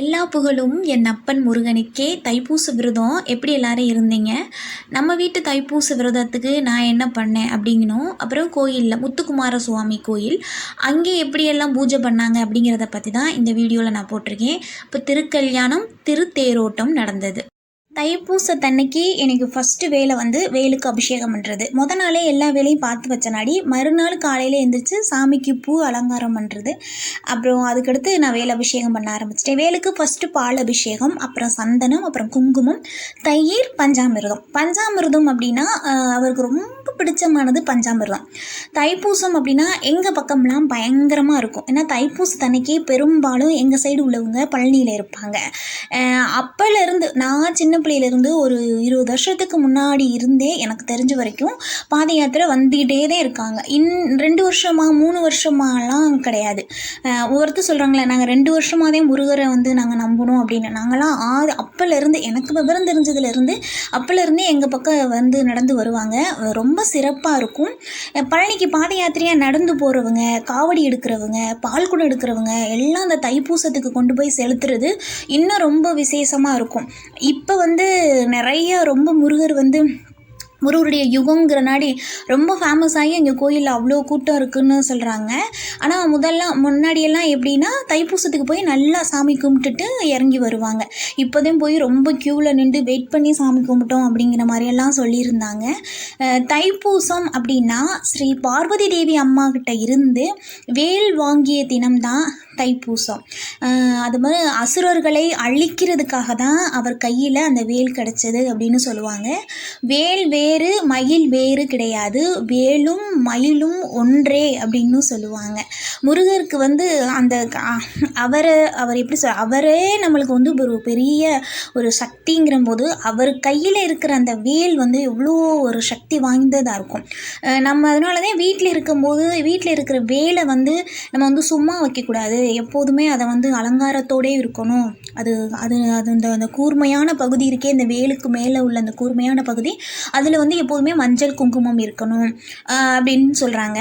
எல்லா புகழும் என் அப்பன் முருகனுக்கே. தைப்பூச விரதம் எப்படி எல்லாரும் இருந்தீங்க? நம்ம வீட்டு தைப்பூச விரதத்துக்கு நான் என்ன பண்ணேன் அப்படிங்கணும். அப்புறம் கோயிலில் முத்துக்குமார சுவாமி கோயில் அங்கே எப்படியெல்லாம் பூஜை பண்ணாங்க அப்படிங்கிறத பற்றி தான் இந்த வீடியோவில் நான் போட்டிருக்கேன். இப்போ திருக்கல்யாணம் திருத்தேரோட்டம் நடந்தது. தைப்பூசத்தன்னைக்கு எனக்கு ஃபஸ்ட்டு வேலை வந்து வேலுக்கு அபிஷேகம் பண்ணுறது. நாளே எல்லா வேலையும் பார்த்து வச்சனாடி மறுநாள் காலையில் எழுந்திரிச்சு சாமிக்கு பூ அலங்காரம் பண்ணுறது. அப்புறம் அதுக்கடுத்து நான் வேலை அபிஷேகம் பண்ண ஆரம்பிச்சிட்டேன். வேலுக்கு ஃபஸ்ட்டு பால் அபிஷேகம், அப்புறம் சந்தனம், அப்புறம் குங்குமம், தயிர், பஞ்சாமிர்தம். பஞ்சாமிர்தம் அப்படின்னா அவருக்கு ரொம்ப பிடிச்சமானது பஞ்சாமிர்தம். தைப்பூசம் அப்படின்னா எங்கள் பக்கம்லாம் பயங்கரமாக இருக்கும். ஏன்னா தைப்பூசத்தன்னைக்கு பெரும்பாலும் எங்கள் சைடு உள்ளவங்க பழனியில் இருப்பாங்க. அப்போலேருந்து நான் சின்ன பிள்ளையிலேருந்து ஒரு 20 வருஷத்துக்கு முன்னாடி இருந்தே எனக்கு தெரிஞ்ச வரைக்கும் பாத யாத்திரை வந்துக்கிட்டே தான் இருக்காங்க. 2 வருஷமா 3 வருஷமாலாம் கிடையாது. ஒவ்வொருத்தர் சொல்கிறாங்களே நாங்கள் 2 வருஷமாகவே முருகரை வந்து நாங்கள் நம்பணும் அப்படின்னு. நாங்களாம் அப்போலேருந்து எனக்கு விவரம் தெரிஞ்சதுலேருந்து அப்போலேருந்தே எங்கள் பக்கம் வந்து நடந்து வருவாங்க. ரொம்ப சிறப்பாக இருக்கும். பழனிக்கு பாத யாத்திரையாக நடந்து போகிறவங்க, காவடி எடுக்கிறவங்க, பால் குடம் எடுக்கிறவங்க எல்லாம் அந்த தைப்பூசத்துக்கு கொண்டு போய் செலுத்துறது இன்னும் ரொம்ப விசேஷமாக இருக்கும். இப்போ வந்து நிறைய ரொம்ப முருகர் வந்து முருகருடைய யுகங்கிறனாடி ரொம்ப ஃபேமஸ் ஆகி எங்கள் கோயிலில் அவ்வளோ கூட்டம் இருக்குதுன்னு சொல்கிறாங்க. ஆனால் முன்னாடியெல்லாம் எப்படின்னா தைப்பூசத்துக்கு போய் நல்லா சாமி கும்பிட்டுட்டு இறங்கி வருவாங்க. இப்போதான் போய் ரொம்ப க்யூவில் நின்று வெயிட் பண்ணி சாமி கும்பிட்டோம் அப்படிங்கிற மாதிரியெல்லாம் சொல்லியிருந்தாங்க. தைப்பூசம் அப்படின்னா ஸ்ரீ பார்வதி தேவி அம்மா கிட்ட இருந்து வேல் வாங்கிய தினம்தான் தைப்பூசம். அது மாதிரி அசுரர்களை அழிக்கிறதுக்காக தான் அவர் கையில் அந்த வேல் கிடச்சது அப்படின்னு சொல்லுவாங்க. வேல் வேறு மயில் வேறு கிடையாது, வேலும் மயிலும் ஒன்றே அப்படின்னு சொல்லுவாங்க. முருகருக்கு வந்து அந்த அவர் எப்படி அவரே நம்மளுக்கு வந்து ஒரு பெரிய ஒரு சக்திங்கிற போது அவர் கையில் இருக்கிற அந்த வேல் வந்து எவ்வளோ ஒரு சக்தி வாய்ந்ததாக இருக்கும். நம்ம அதனால தான் வீட்டில் இருக்கும்போது வீட்டில் இருக்கிற வேலை வந்து நம்ம வந்து சும்மா வைக்கக்கூடாது. எப்போதுமே அதை வந்து அலங்காரத்தோடே இருக்கணும். அது அது அது அந்த கூர்மையான பகுதி இருக்கே, இந்த வேலுக்கு மேலே உள்ள அந்த கூர்மையான பகுதி, அதில் வந்து எப்போதுமே மஞ்சள் குங்குமம் இருக்கணும் அப்படின்னு சொல்கிறாங்க.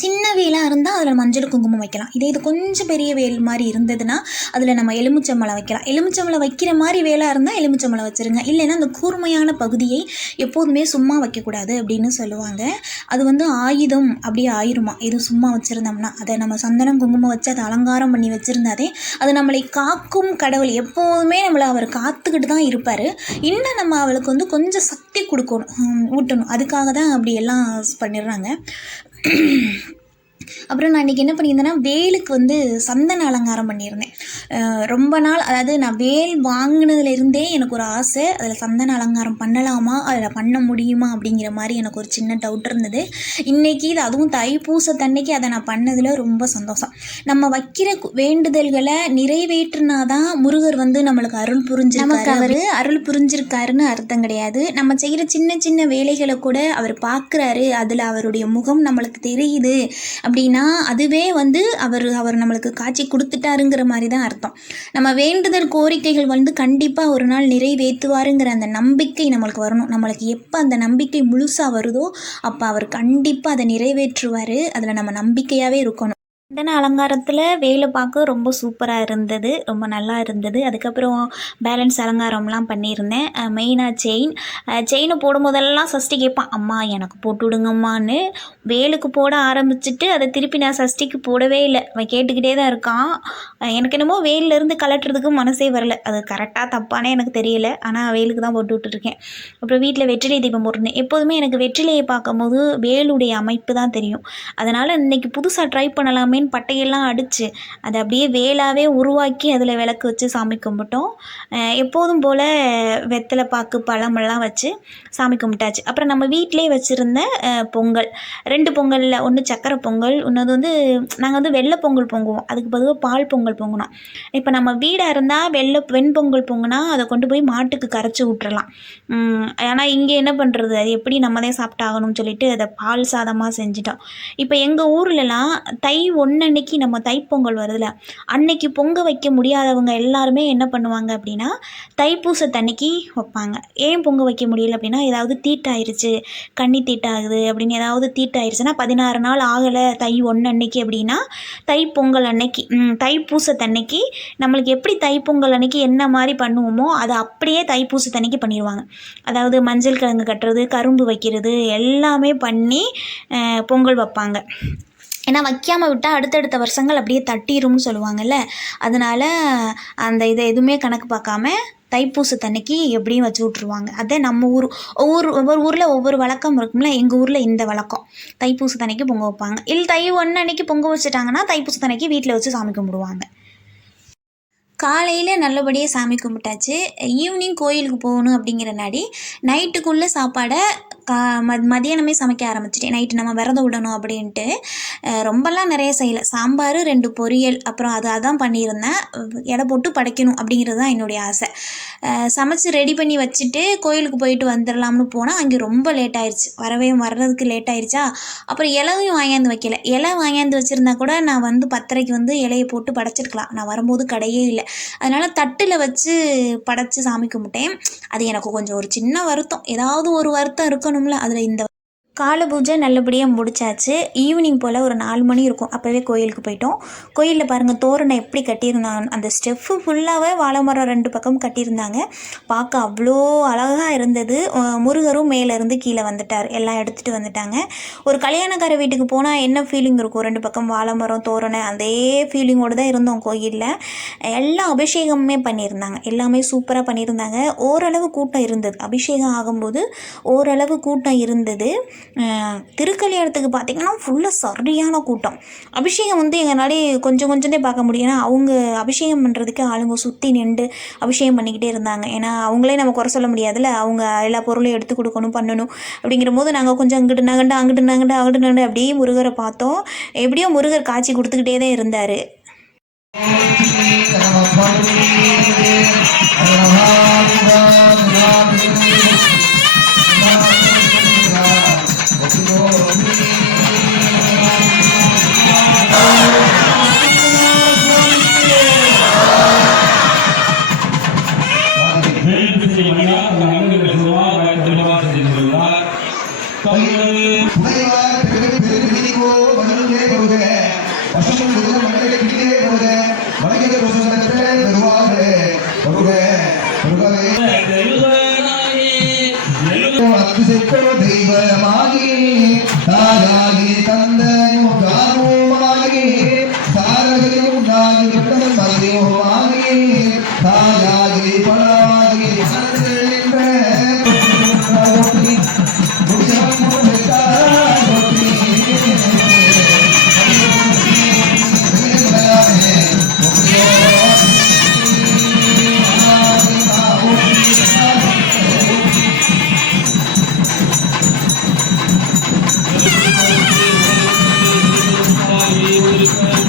சின்ன வேலாக இருந்தால் அதில் மஞ்சள் குங்குமம் வைக்கலாம். இது கொஞ்சம் பெரிய வேல் மாதிரி இருந்ததுன்னா அதில் நம்ம எலுமிச்சம்பழம் வைக்கலாம். எலுமிச்சம்பழம் வைக்கிற மாதிரி வேலாக இருந்தால் எலுமிச்சம்பழம் வச்சுருங்க. இல்லைன்னா அந்த கூர்மையான பகுதியை எப்போதுமே சும்மா வைக்கக்கூடாது அப்படின்னு சொல்லுவாங்க. அது வந்து ஆயுதம் அப்படியே ஆயிருமா எதுவும் சும்மா வச்சுருந்தோம்னா. அதை நம்ம சந்தனம் குங்குமம் வச்சு அதை அலங்காரம் பண்ணி வச்சுருந்தாதே அது நம்மளை காக்கும் கடவுள். எப்போதுமே நம்மளை அவர் காத்துக்கிட்டு தான் இருப்பார். இன்னும் நம்ம அவளுக்கு வந்து கொஞ்சம் சக்தி கொடுக்கணும், ஊட்டணும். அதுக்காக தான் அப்படி எல்லாம் பண்ணிடுறாங்க. அப்புறம் நான் இன்றைக்கி என்ன பண்ணியிருந்தேன்னா வேலுக்கு வந்து சந்தன அலங்காரம் பண்ணியிருந்தேன். ரொம்ப நாள், அதாவது நான் வேல் வாங்கினதுலேருந்தே எனக்கு ஒரு ஆசை, அதில் சந்தன அலங்காரம் பண்ணலாமா, அதில் பண்ண முடியுமா அப்படிங்கிற மாதிரி எனக்கு ஒரு சின்ன டவுட் இருந்தது. இன்றைக்கி இது அதுவும் தைப்பூசத்தன்னைக்கு அதை நான் பண்ணதில் ரொம்ப சந்தோஷம். நம்ம வைக்கிற வேண்டுதல்களை நிறைவேற்றினாதான் முருகர் வந்து நம்மளுக்கு அருள் புரிஞ்சிருக்காரு. அவர் அருள் புரிஞ்சிருக்காருன்னு அர்த்தம் கிடையாது. நம்ம செய்கிற சின்ன சின்ன வேலைகளை கூட அவர் பார்க்குறாரு, அதில் அவருடைய முகம் நம்மளுக்கு தெரியுது அப்படின்னா அதுவே வந்து அவர் நம்மளுக்கு காட்சி கொடுத்துட்டாருங்கிற மாதிரி தான் அர்த்தம். நம்ம வேண்டுதல் கோரிக்கைகள் வந்து கண்டிப்பாக ஒரு நாள் நிறைவேற்றுவாருங்கிற அந்த நம்பிக்கை நம்மளுக்கு வரணும். நம்மளுக்கு எப்போ அந்த நம்பிக்கை முழுசாக வருதோ அப்போ அவர் கண்டிப்பாக அதை நிறைவேற்றுவார். அதில் நம்ம நம்பிக்கையாகவே இருக்கணும். சந்தன அலங்காரத்தில் வேலை பார்க்க ரொம்ப சூப்பராக இருந்தது, ரொம்ப நல்லா இருந்தது. அதுக்கப்புறம் பேலன்ஸ் அலங்காரம்லாம் பண்ணியிருந்தேன். மெயினாக செயினை போடும்போதெல்லாம் சஷ்டி கேட்பான், அம்மா எனக்கு போட்டு விடுங்கம்மான்னு. வேலுக்கு போட ஆரம்பிச்சுட்டு அதை திருப்பி நான் சஷ்டிக்கு போடவே இல்லை. அவன் கேட்டுக்கிட்டே தான் இருக்கான். எனக்கு என்னமோ வேலிலேருந்து கலட்டுறதுக்கு மனசே வரல. அது கரெக்டாக தப்பானே எனக்கு தெரியல. ஆனால் வேலுக்கு தான் போட்டு விட்டுருக்கேன். அப்புறம் வீட்டில் வெற்றிலை தீபம் போட்டிருந்தேன். எப்போதுமே எனக்கு வெற்றிலையை பார்க்கும்போது வேலுடைய அமைப்பு தான் தெரியும். அதனால் இன்றைக்கி புதுசாக ட்ரை பண்ணலாமே பட்டையெல்லாம் அடித்து அதை அப்படியே வேலாவே உருவாக்கி அதில் விளக்கு வச்சு சாமி கும்பிட்டோம். எப்போதும் போல் வெத்தலை பாக்கு பழமெல்லாம் வச்சு சாமி கும்பிட்டாச்சு. அப்புறம் நம்ம வீட்டிலே வச்சுருந்த பொங்கல், 2 பொங்கலில் ஒன்று சக்கரை பொங்கல், இன்னொரு வந்து நாங்கள் வந்து வெள்ளை பொங்கல் பொங்குவோம். அதுக்கு பொதுவாக பால் பொங்கல் பொங்கினோம். இப்போ நம்ம வீடாக இருந்தால் வெண்பொங்கல் பொங்குனா அதை கொண்டு போய் மாட்டுக்கு கரைச்சி விட்டுறலாம். ஆனால் இங்கே என்ன பண்ணுறது, அது எப்படி நம்ம தான் சாப்பிட்டாகணும்னு சொல்லிட்டு அதை பால் சாதமாக செஞ்சிட்டோம். இப்போ எங்கள் ஊர்லலாம் தை 1 அன்னன்னைக்கு நம்ம தைப்பொங்கல் வருதுல, அன்னைக்கு பொங்க வைக்க முடியாதவங்க எல்லாருமே என்ன பண்ணுவாங்க அப்படின்னா, தைப்பூசத்தன்னைக்கு வைப்பாங்க. ஏன் பொங்க வைக்க முடியல அப்படின்னா, ஏதாவது தீட்டாயிருச்சு, கன்னி தீட்டாகுது அப்படின்னு ஏதாவது தீட்டாயிருச்சுன்னா 16 நாள் ஆகலை தை 1 அன்னைக்கு அப்படின்னா, தைப்பொங்கல் அன்னைக்கு தைப்பூசத்தன்னைக்கு நம்மளுக்கு எப்படி தைப்பொங்கல் அன்னைக்கு என்ன மாதிரி பண்ணுவோமோ அதை அப்படியே தைப்பூசத்தன்னைக்கு பண்ணிடுவாங்க. அதாவது மஞ்சள் கிழங்கு கட்டுறது, கரும்பு வைக்கிறது எல்லாமே பண்ணி பொங்கல் வைப்பாங்க. ஏன்னா வைக்காமல் விட்டால் அடுத்தடுத்த வருஷங்கள் அப்படியே தட்டிரும்னு சொல்லுவாங்கள்ல. அதனால் அந்த இதை எதுவுமே கணக்கு பார்க்காம தைப்பூசத்தன்னைக்கு எப்படியும் வச்சு விட்ருவாங்க. அதே நம்ம ஒவ்வொரு ஊரில் ஒவ்வொரு வழக்கம் இருக்கும்ல. எங்கள் ஊரில் இந்த வழக்கம் தைப்பூசத்தன்னைக்கு பொங்க வைப்பாங்க. இல்லை தை 1 அன்னைக்கு பொங்க வச்சுட்டாங்கன்னா தைப்பூசத்தன்னைக்கு வீட்டில் வச்சு சாமி கும்பிடுவாங்க. காலையில் நல்லபடியாக சாமி கும்பிட்டாச்சு. ஈவினிங் கோயிலுக்கு போகணும் அப்படிங்கிறனாடி நைட்டுக்குள்ளே சாப்பாடை மதியானமே சமைக்க ஆரம்பிச்சிட்டேன். நைட்டு நம்ம விரதம் விடணும் அப்படின்ட்டு ரொம்பலாம் நிறைய செய்யலை. சாம்பார் 2 பொரியல் அப்புறம் அதான் பண்ணியிருந்தேன். எடை போட்டு படைக்கணும் அப்படிங்கிறது தான் என்னுடைய ஆசை. சமைச்சு ரெடி பண்ணி வச்சுட்டு கோயிலுக்கு போயிட்டு வந்துடலாம்னு போனால் அங்கே ரொம்ப லேட் ஆயிடுச்சு. வர்றதுக்கு லேட் ஆயிடுச்சா. அப்புறம் இலையும் வாங்கியாந்து வைக்கல. இலை வாங்கியாந்து வச்சுருந்தா கூட நான் 10:30க்கு இலையை போட்டு படைச்சிருக்கலாம். நான் வரும்போது கடையே இல்லை. அதனால் தட்டில் வச்சு படைச்சி சாமி கும்பிட்டேன். அது எனக்கு கொஞ்சம் ஒரு சின்ன வருத்தம். ஏதாவது ஒரு வருத்தம் இருக்கணும்ல. அதில் இந்த காலை பூஜை நல்லபடியாக முடிச்சாச்சு. ஈவினிங் போல் ஒரு 4 மணி இருக்கும். அப்போவே கோயிலுக்கு போயிட்டோம். கோயிலில் பாருங்கள் தோரணை எப்படி கட்டியிருந்தாங்க. அந்த ஸ்டெப்பு ஃபுல்லாகவே வாழை மரம் 2 பக்கம் கட்டியிருந்தாங்க. பார்க்க அவ்வளோ அழகாக இருந்தது. முருகரும் மேலேருந்து கீழே வந்துட்டார். எல்லாம் எடுத்துகிட்டு வந்துட்டாங்க. ஒரு கல்யாணக்கார வீட்டுக்கு போனால் என்ன ஃபீலிங் இருக்கும், 2 பக்கம் வாழை மரம் தோரணை, அதே ஃபீலிங்கோடு தான் இருந்தோம் கோயிலில். எல்லாம் அபிஷேகமே பண்ணியிருந்தாங்க. எல்லாமே சூப்பராக பண்ணியிருந்தாங்க. ஓரளவு கூட்டம் இருந்தது. அபிஷேகம் ஆகும்போது ஓரளவு கூட்டம் இருந்தது. திருக்கல்யாணத்துக்கு பார்த்திங்கன்னா ஃபுல்லாக சரியான கூட்டம். அபிஷேகம் எங்களாலே கொஞ்சம் தான் பார்க்க முடியும். ஏன்னா அவங்க அபிஷேகம் பண்ணுறதுக்கு ஆளுங்க சுற்றி நின்று அபிஷேகம் பண்ணிக்கிட்டே இருந்தாங்க. ஏன்னா அவங்களே நம்ம குறை சொல்ல முடியாதுல்ல. அவங்க எல்லா பொருளையும் எடுத்து கொடுக்கணும் பண்ணணும். அப்படிங்கிற போது நாங்கள் கொஞ்சம் அங்கிட்டு அப்படியே முருகரை பார்த்தோம். எப்படியோ முருகர் காட்சி கொடுத்துக்கிட்டே தான் இருந்தார். தெய்வமாகி தாயாகி தந்தையும் காரணமாகி தாரகையும் நாகி மதியமாகி தாயாகி பணமாகி அனைவரும்